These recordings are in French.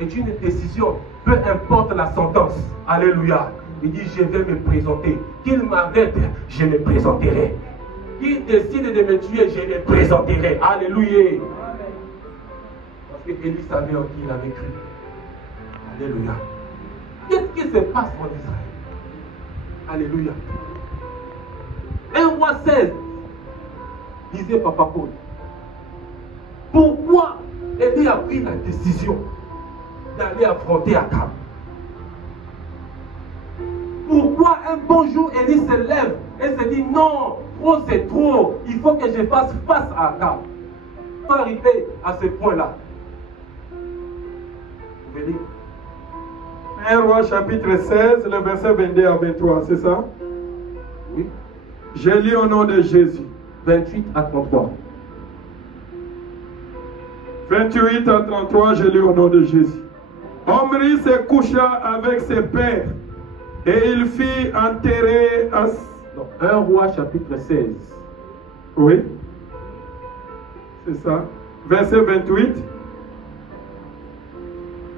est une décision, peu importe la sentence. Alléluia. Il dit, je vais me présenter. Qu'il m'arrête, je me présenterai. Qu'il décide de me tuer, je me présenterai. Alléluia. Parce que Élie savait en qui il avait cru. Alléluia. Qu'est-ce qui se passe en Israël? Alléluia. 1 roi 16, disait Papa Paul. Pourquoi Élie a pris la décision d'aller affronter Akab? Pourquoi un bon jour Élie se lève et se dit non, trop c'est trop, il faut que je fasse face à Akab? Pour arriver à ce point-là. Vous voyez? 1 Roi chapitre 16, le verset 22 à 23, c'est ça? Oui. Je lis au nom de Jésus. 28 à 33. 28 à 33, je lis au nom de Jésus. Omri se coucha avec ses pères et il fit enterrer à... Non, 1 Roi chapitre 16. Oui. C'est ça. Verset 28.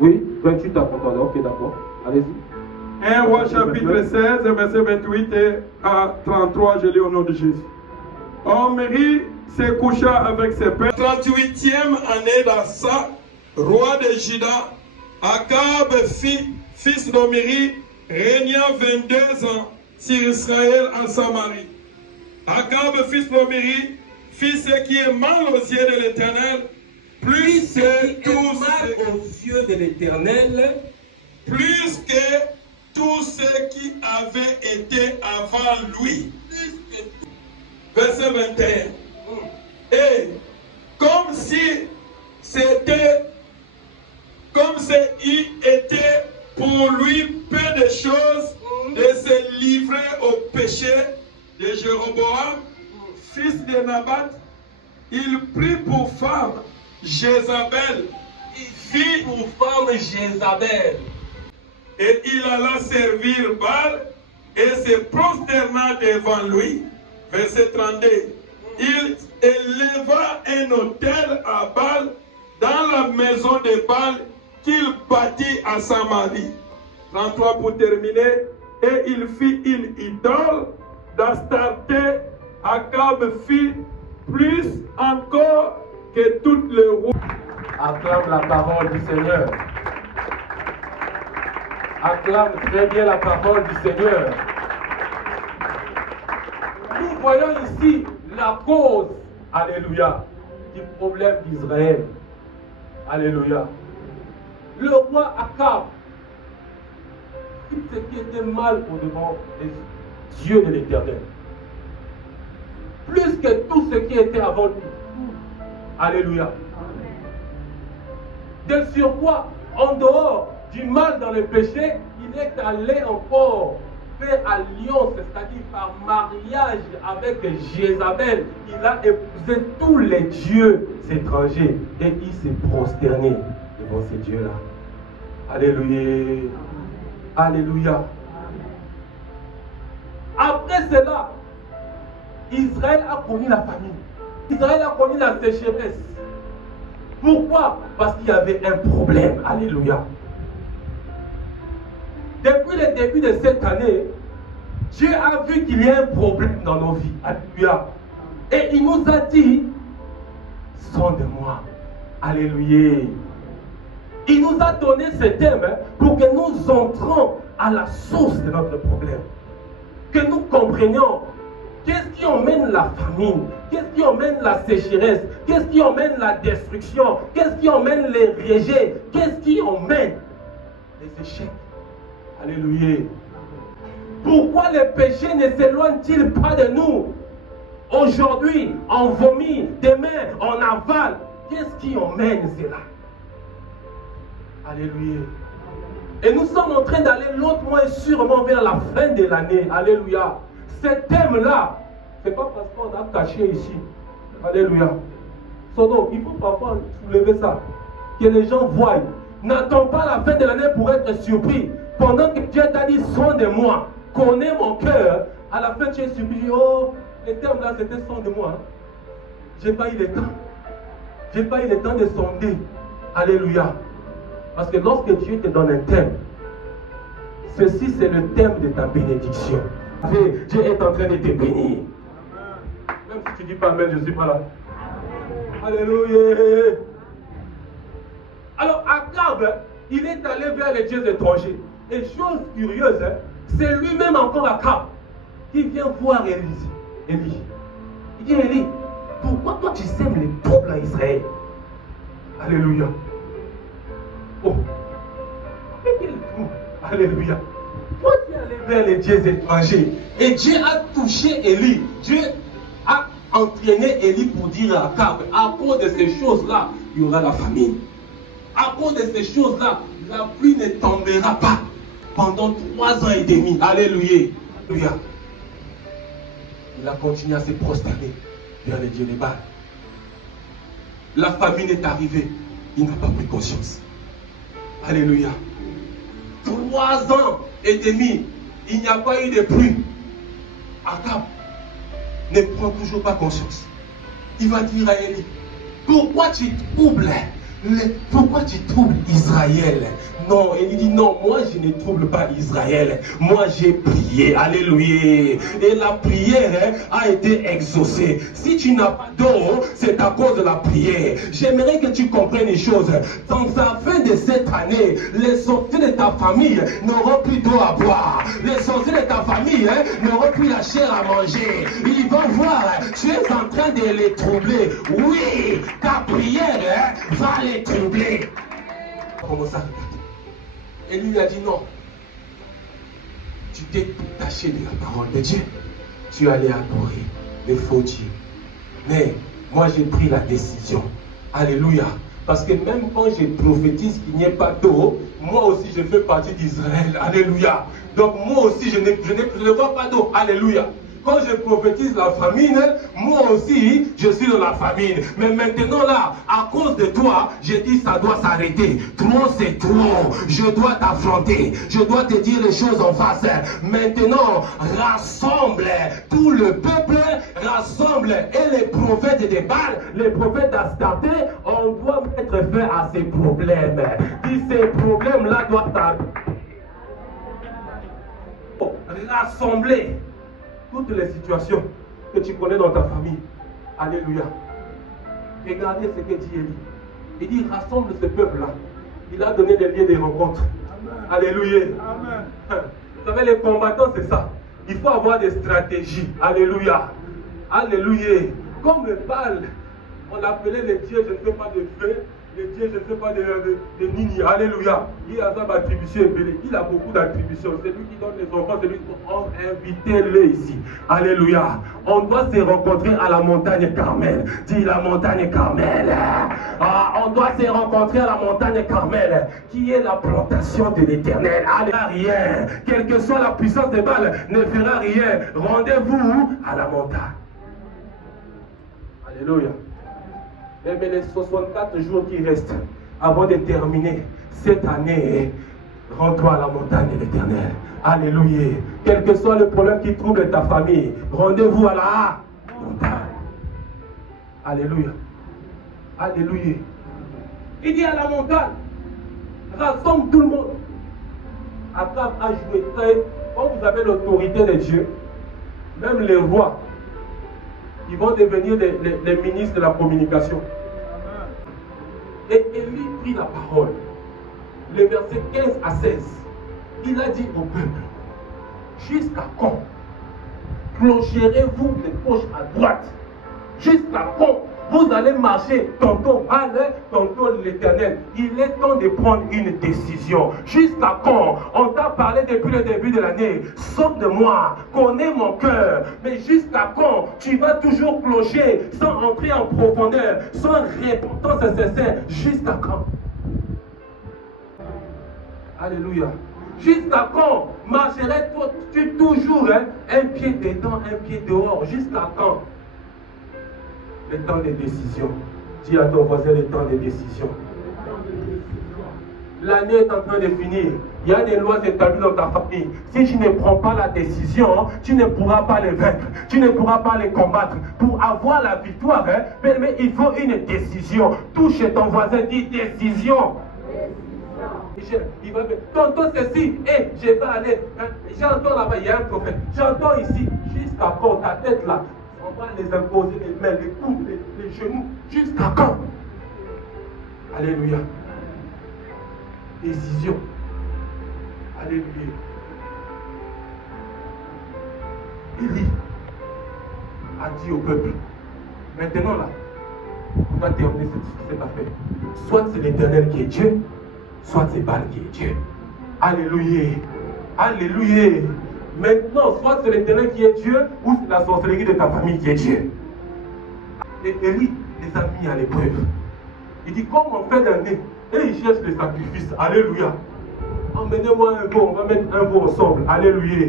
Oui, 28 à 33. Ok, d'accord. Allez-y. 1 Roi chapitre 16, verset 28 et à 33, je lis au nom de Jésus. Omri se coucha avec ses pères. 38e année d'Assa, roi de Juda, Akab, fils d'Omri, régna 22 ans sur Israël en Samarie. Akab, fils d'Omri, fit ce qui est mal aux yeux de l'Éternel, plus que tout mal aux yeux de l'Éternel, plus que tout ce qui avait été avant lui. Verset 21. Et comme si c'était, comme s'il était pour lui peu de choses de se livrer au péché de Jéroboam, fils de Nabat, il prit pour femme Jézabel, fille pour femme Jézabel. Et il alla servir Baal et se prosterna devant lui. Verset 32. Il éleva un autel à Baal dans la maison de Baal qu'il bâtit à Samarie. 33 pour terminer. Et il fit une idole d'Astarté. Akab fit plus encore que toutes les rois. Acclame la parole du Seigneur. Acclame très bien la parole du Seigneur. Nous voyons ici la cause, alléluia, du problème d'Israël. Alléluia. Le roi Akab, tout ce qui était mal au devant des yeux de l'Éternel, plus que tout ce qui était avant lui. Alléluia. De surcroît, en dehors du mal dans le péché, il est allé encore faire alliance, c'est-à-dire par mariage avec Jézabel. Il a épousé tous les dieux étrangers et il s'est prosterné devant ces dieux-là. Alléluia. Alléluia. Après cela, Israël a connu la famine. Israël a connu la sécheresse. Pourquoi? Parce qu'il y avait un problème. Alléluia. Depuis le début de cette année, Dieu a vu qu'il y a un problème dans nos vies. Alléluia. Et il nous a dit, sonde-moi. Alléluia. Il nous a donné ce thème pour que nous entrons à la source de notre problème. Que nous comprenions qu'est-ce qui emmène la famine, qu'est-ce qui emmène la sécheresse, qu'est-ce qui emmène la destruction, qu'est-ce qui emmène les rejets, qu'est-ce qui emmène les échecs. Alléluia. Pourquoi le péché ne s'éloigne-t-il pas de nous? Aujourd'hui, on vomit, demain, on avale. Qu'est-ce qui emmène cela? Alléluia. Et nous sommes en train d'aller lentement et sûrement vers la fin de l'année. Alléluia. Ce thème-là, ce n'est pas parce qu'on a caché ici. Alléluia. Donc, il faut parfois soulever ça. Que les gens voient. N'attends pas la fin de l'année pour être surpris. Pendant que Dieu t'a dit, sonde-moi, connais mon cœur, à la fin tu es surpris. Oh, le thème là c'était sonde-moi. J'ai pas eu le temps. J'ai pas eu le temps de sonder. Alléluia. Parce que lorsque Dieu te donne un thème, ceci c'est le thème de ta bénédiction. Dieu est en train de te bénir. Même si tu dis pas amen, je ne suis pas là. Alléluia. Alors Akab, il est allé vers les dieux étrangers. Et chose curieuse, c'est lui-même encore Akab qui vient voir Élie. Il dit, Élie, pourquoi toi tu sèmes les troubles à Israël? Alléluia. Oh. Mais quel trouble? Alléluia. Toi tu es allé vers les dieux étrangers. Et Dieu a touché Élie. Dieu a entraîné Élie pour dire à Akab, à cause de ces choses-là, il y aura la famine. À cause de ces choses-là, la pluie ne tombera pas pendant 3 ans et demi. Alléluia. Alléluia. Il a continué à se prosterner vers les dieux des Baal. La famine est arrivée. Il n'a pas pris conscience. Alléluia. 3 ans et demi, il n'y a pas eu de pluie. Akab ne prend toujours pas conscience. Il va dire à Élie, pourquoi tu troubles Israël? Non, il dit non, moi je ne trouble pas Israël. Moi j'ai prié, alléluia. Et la prière a été exaucée. Si tu n'as pas d'eau, c'est à cause de la prière. J'aimerais que tu comprennes une chose. Dans la fin de cette année, les sorties de ta famille n'auront plus d'eau à boire. Les sorties de ta famille n'auront plus la chair à manger. Ils vont voir, tu es en train de les troubler. Oui, ta prière va les troubler. Comment ça? Et lui a dit non. Tu t'es détaché de la parole de Dieu. Tu allais adorer les faux dieux. Mais moi j'ai pris la décision. Alléluia. Parce que même quand je prophétise qu'il n'y ait pas d'eau, moi aussi je fais partie d'Israël. Alléluia. Donc moi aussi je ne vois pas d'eau. Alléluia. Quand je prophétise la famine, moi aussi, je suis dans la famine. Mais maintenant là, à cause de toi, je dis ça doit s'arrêter. Trop c'est trop. Je dois t'affronter. Je dois te dire les choses en face. Maintenant, rassemble tout le peuple, rassemble et les prophètes des Baal, les prophètes d'Astarté, on doit mettre fin à ces problèmes. Si ces problèmes-là doivent rassembler toutes les situations que tu connais dans ta famille. Alléluia. Regardez ce que dit Élie. Il dit rassemble ce peuple-là. Il a donné des lieux de rencontre. Amen. Alléluia. Amen. Vous savez, les combattants, c'est ça. Il faut avoir des stratégies. Alléluia. Alléluia. Comme le Baal, on appelait les dieux, je ne fais pas de feu. Les dieux, je ne fais pas de nini. Alléluia. Il a sa attribution épelée. Il a beaucoup d'attributions. C'est lui qui donne les enfants. C'est lui qui invitez-le ici. Alléluia. On doit se rencontrer à la montagne Carmel. Dis la montagne Carmel. Ah, on doit se rencontrer à la montagne Carmel, qui est la plantation de l'Éternel. Alléluia. Rien. Quelle que soit la puissance des Baal, ne fera rien. Rendez-vous à la montagne. Alléluia. Mais les 64 jours qui restent avant de terminer cette année, rends-toi à la montagne de l'Éternel. Alléluia. Quel que soit le problème qui trouble ta famille, rendez-vous à la montagne. Alléluia. Alléluia. Il dit à la montagne, rassemble tout le monde. Akab a joué très. Quand vous avez l'autorité de Dieu, même les rois, ils vont devenir les ministres de la communication. Et Élie prit la parole. Le verset 15 à 16. Il a dit au peuple, jusqu'à quand clocherez-vous de gauche à droite? Jusqu'à quand vous allez marcher tantôt à l'œil, tantôt l'Éternel? Il est temps de prendre une décision. Jusqu'à quand? On t'a parlé depuis le début de l'année. Sauve de moi, connais mon cœur. Mais jusqu'à quand tu vas toujours clocher sans entrer en profondeur, sans repentance sincère? Jusqu'à quand? Alléluia. Jusqu'à quand marcherais-tu toujours un pied dedans, un pied dehors? Jusqu'à quand? Le temps des décisions. Dis à ton voisin le temps des décisions. L'année est en train de finir. Il y a des lois établies dans ta famille. Si tu ne prends pas la décision, tu ne pourras pas les vaincre. Tu ne pourras pas les combattre. Pour avoir la victoire, mais il faut une décision. Touche ton voisin, dis décision. Michel, il va me... Tonton ceci, et je vais aller. Hein, j'entends là-bas, il y a un prophète. J'entends ici, jusqu'à quand ta tête là, on va les imposer les mains, les coudes, les genoux. Jusqu'à quand? Alléluia. Décision. Alléluia. Élie a dit au peuple, maintenant là, on va terminer cette affaire. Soit c'est l'Éternel qui est Dieu, soit c'est Baal qui est Dieu. Alléluia. Alléluia. Maintenant, soit c'est l'Éternel qui est Dieu, ou c'est la sorcellerie de ta famille qui est Dieu. Et Élie les a mis à l'épreuve. Il dit, comme on fait d'un nez, et il cherche les sacrifices. Alléluia. Emmenez-moi un veau, on va mettre un veau ensemble. Alléluia.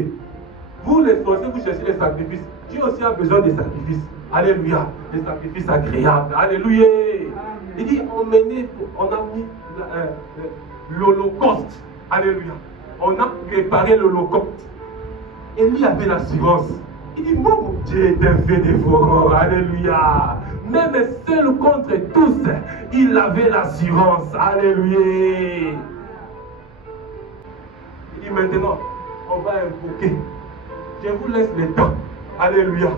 Vous les sorciers, vous cherchez les sacrifices. Dieu aussi a besoin des sacrifices. Alléluia. Des sacrifices agréables. Alléluia. Il dit, emmenez, on a mis l'holocauste. Alléluia. On a préparé l'holocauste. Élie avait l'assurance. Il dit, mon Dieu est un fait dévorant. Alléluia. Même seul contre tous, il avait l'assurance. Alléluia. Il dit, maintenant, on va invoquer. Je vous laisse le temps. Alléluia.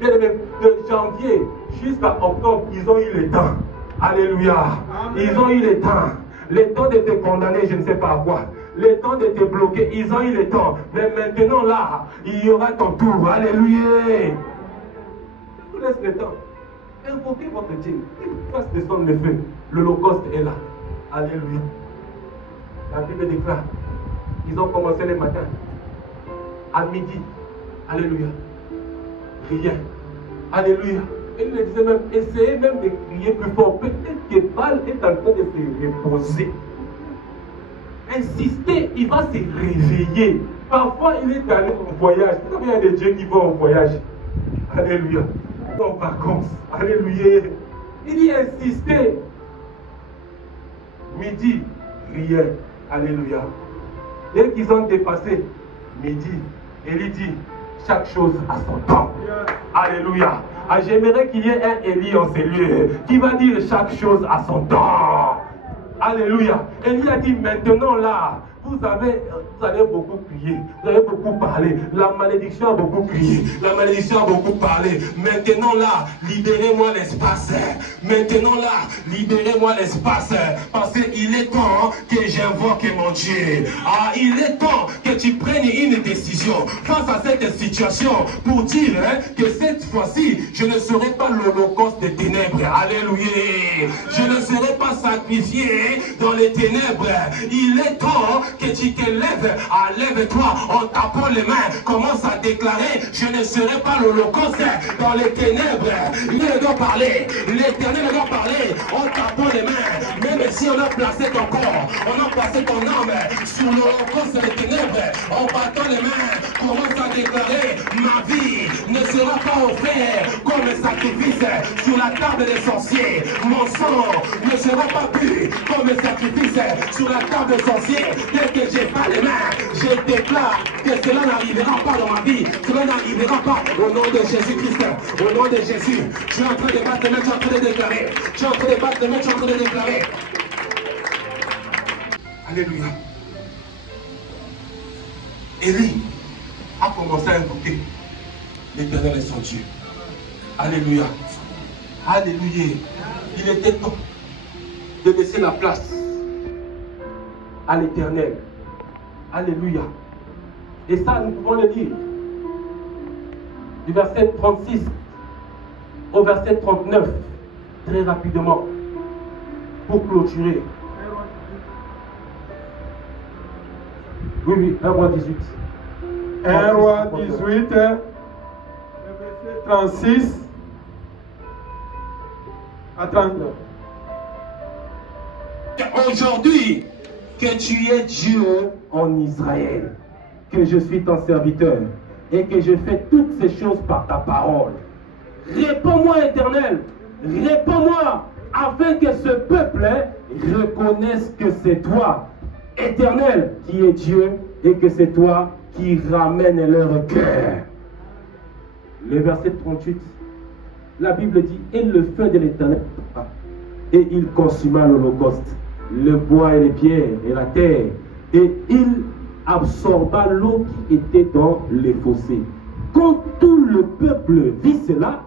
Bien aimé, de janvier jusqu'à octobre, ils ont eu le temps. Alléluia. Ils ont eu le temps. Le temps de te condamner, je ne sais pas à quoi. Le temps de te bloquer, ils ont eu le temps. Mais maintenant, là, il y aura ton tour. Alléluia. Je vous laisse le temps. Invoquez votre Dieu. Fasse descendre le feu. L'holocauste est là. Alléluia. La Bible déclare, ils ont commencé le matin. À midi. Alléluia. Rien. Alléluia. Et il disait même, essayez même de crier plus fort. Peut-être que Baal est en train de se reposer. Insistez, il va se réveiller. Parfois, il est allé en voyage. Vous savez, il y a des dieux qui vont en voyage. Alléluia. En vacances. Alléluia. Il dit insistez. Midi, rien. Alléluia. Dès qu'ils ont dépassé midi, Élie dit chaque chose à son temps. Alléluia. Ah, j'aimerais qu'il y ait un Élie en ces lieux qui va dire chaque chose à son temps. Alléluia. Élie a dit maintenant là, vous allez beaucoup crier, vous allez beaucoup parler. La malédiction a beaucoup crié, la malédiction a beaucoup parlé. Maintenant là, libérez-moi l'espace. Maintenant là, libérez-moi l'espace. Parce qu'il est temps que j'invoque mon Dieu. Ah, il est temps que tu prennes une décision face à cette situation pour dire que cette fois-ci, je ne serai pas l'holocauste des ténèbres. Alléluia. Je ne serai pas sacrifié dans les ténèbres. Il est temps que tu te lèves, lève-toi en tapant les mains, commence à déclarer, je ne serai pas l'holocauste dans les ténèbres. Il doit parler, l'Éternel doit parler en tapant les mains. Même si on a placé ton corps, on a placé ton âme sur l'holocauste des ténèbres, en battant les mains, commence à déclarer, ma vie ne sera pas offerte comme un sacrifice sur la table des sorciers. Mon sang ne sera pas bu comme un sacrifice sur la table des sorciers. Dès que j'ai pas les mains, je déclare que cela n'arrivera pas dans ma vie. Cela n'arrivera pas au nom de Jésus-Christ. Au nom de Jésus. Je suis en train de battre les mains, je suis en train de déclarer. Je suis en train de battre les mains, je suis en train de déclarer. Alléluia. Élie a commencé à invoquer l'Éternel est son Dieu. Alléluia. Alléluia. Il était temps de laisser la place à l'Éternel. Alléluia. Et ça, nous pouvons le dire. Du verset 36 au verset 39, très rapidement, pour clôturer. Oui, 1 roi 18. 1 roi 18, verset 36 à 39. Aujourd'hui, que tu es Dieu en Israël, que je suis ton serviteur et que je fais toutes ces choses par ta parole. Réponds-moi, Éternel, réponds-moi, afin que ce peuple reconnaisse que c'est toi, Éternel, qui est Dieu, et que c'est toi qui ramène leur cœur. Le verset 38, la Bible dit, et le feu de l'Éternel, et il consuma l'holocauste, le bois et les pierres et la terre, et il absorba l'eau qui était dans les fossés. Quand tout le peuple vit cela,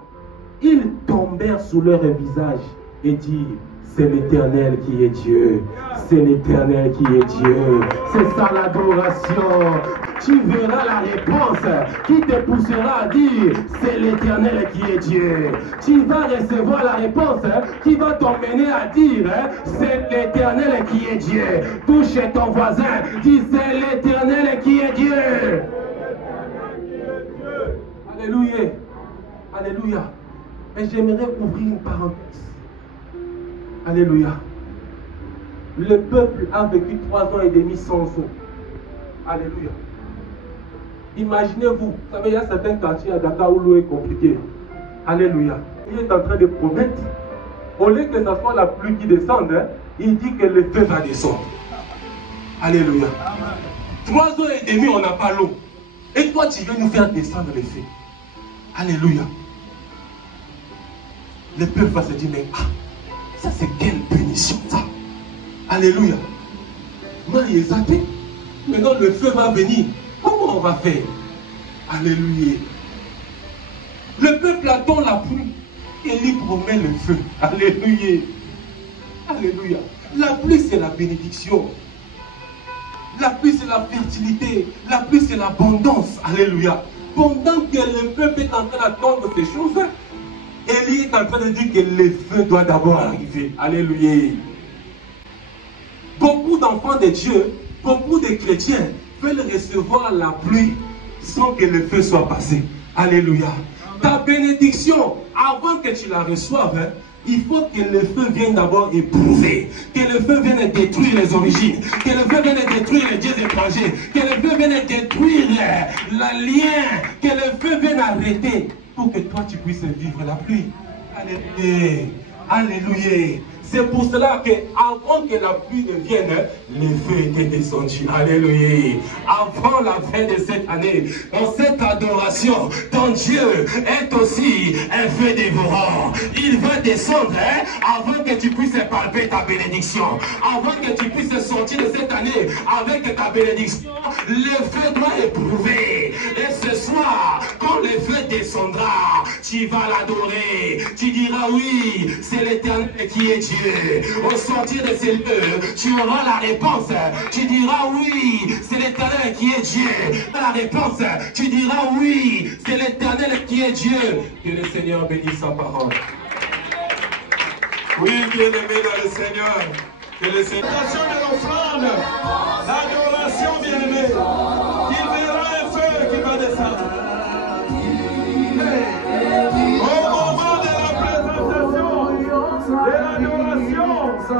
ils tombèrent sous leur visage et dirent, c'est l'Éternel qui est Dieu. C'est l'Éternel qui est Dieu. C'est ça l'adoration. Tu verras la réponse qui te poussera à dire, c'est l'Éternel qui est Dieu. Tu vas recevoir la réponse qui va t'emmener à dire, c'est l'Éternel qui est Dieu. Touche ton voisin, dis, c'est l'Éternel qui est Dieu. Alléluia. Alléluia. Et j'aimerais ouvrir une parenthèse. Alléluia. Le peuple a vécu 3 ans et demi sans eau. Alléluia. Imaginez-vous, vous savez, il y a certains quartiers à Dakar où l'eau est compliquée. Alléluia. Il est en train de promettre, au lieu que ce soit la pluie qui descende, il dit que le feu va descendre. Alléluia. 3 ans et demi, on n'a pas l'eau. Et toi, tu veux nous faire descendre le feu. Alléluia. Le peuple va se dire, mais ça c'est quelle punition ça. Alléluia. Maintenant le feu va venir. Comment on va faire? Alléluia. Le peuple attend la pluie et lui promet le feu. Alléluia. Alléluia. La pluie c'est la bénédiction. La pluie c'est la fertilité. La pluie c'est l'abondance. Alléluia. Pendant que le peuple est en train d'attendre ces choses, Élie est en train de dire que le feu doit d'abord arriver. Alléluia. Beaucoup d'enfants de Dieu, beaucoup de chrétiens veulent recevoir la pluie sans que le feu soit passé. Alléluia. Ta bénédiction, avant que tu la reçoives, il faut que le feu vienne d'abord éprouver, que le feu vienne détruire les origines, que le feu vienne détruire les dieux étrangers, que le feu vienne détruire l'alien, que le feu vienne arrêter pour que toi tu puisses vivre la pluie. Alléluia. Alléluia. C'est pour cela que avant que la pluie ne vienne, le feu était descendu. Alléluia. Avant la fin de cette année, dans cette adoration, ton Dieu est aussi un feu dévorant. Il va descendre avant que tu puisses palper ta bénédiction. Avant que tu puisses sortir de cette année avec ta bénédiction, le feu doit éprouver. Et ce soir, quand le feu descendra, tu vas l'adorer. Tu diras oui, c'est l'Éternel qui est Dieu. Au sortir de ces lieux, tu auras la réponse. Tu diras oui, c'est l'Éternel qui est Dieu. La réponse, tu diras oui, c'est l'Éternel qui est Dieu. Que le Seigneur bénisse sa parole. Oui, bien-aimé dans le Seigneur. Que le Seigneur. L'adoration, bien-aimé. Il verra un feu qui va descendre. Au moment de la présentation de l'adoration,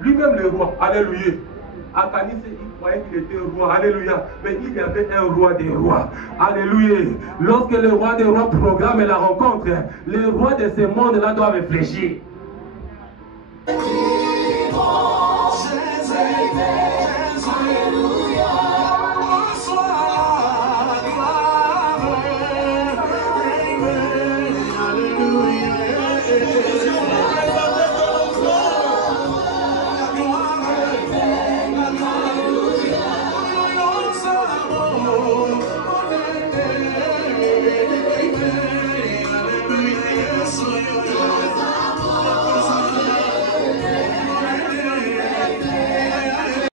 lui-même le roi, alléluia. Akanis, il croyait qu'il était roi, alléluia. Mais il y avait un roi des rois, alléluia. Lorsque le roi des rois programme la rencontre, les rois de ce monde-là doivent réfléchir.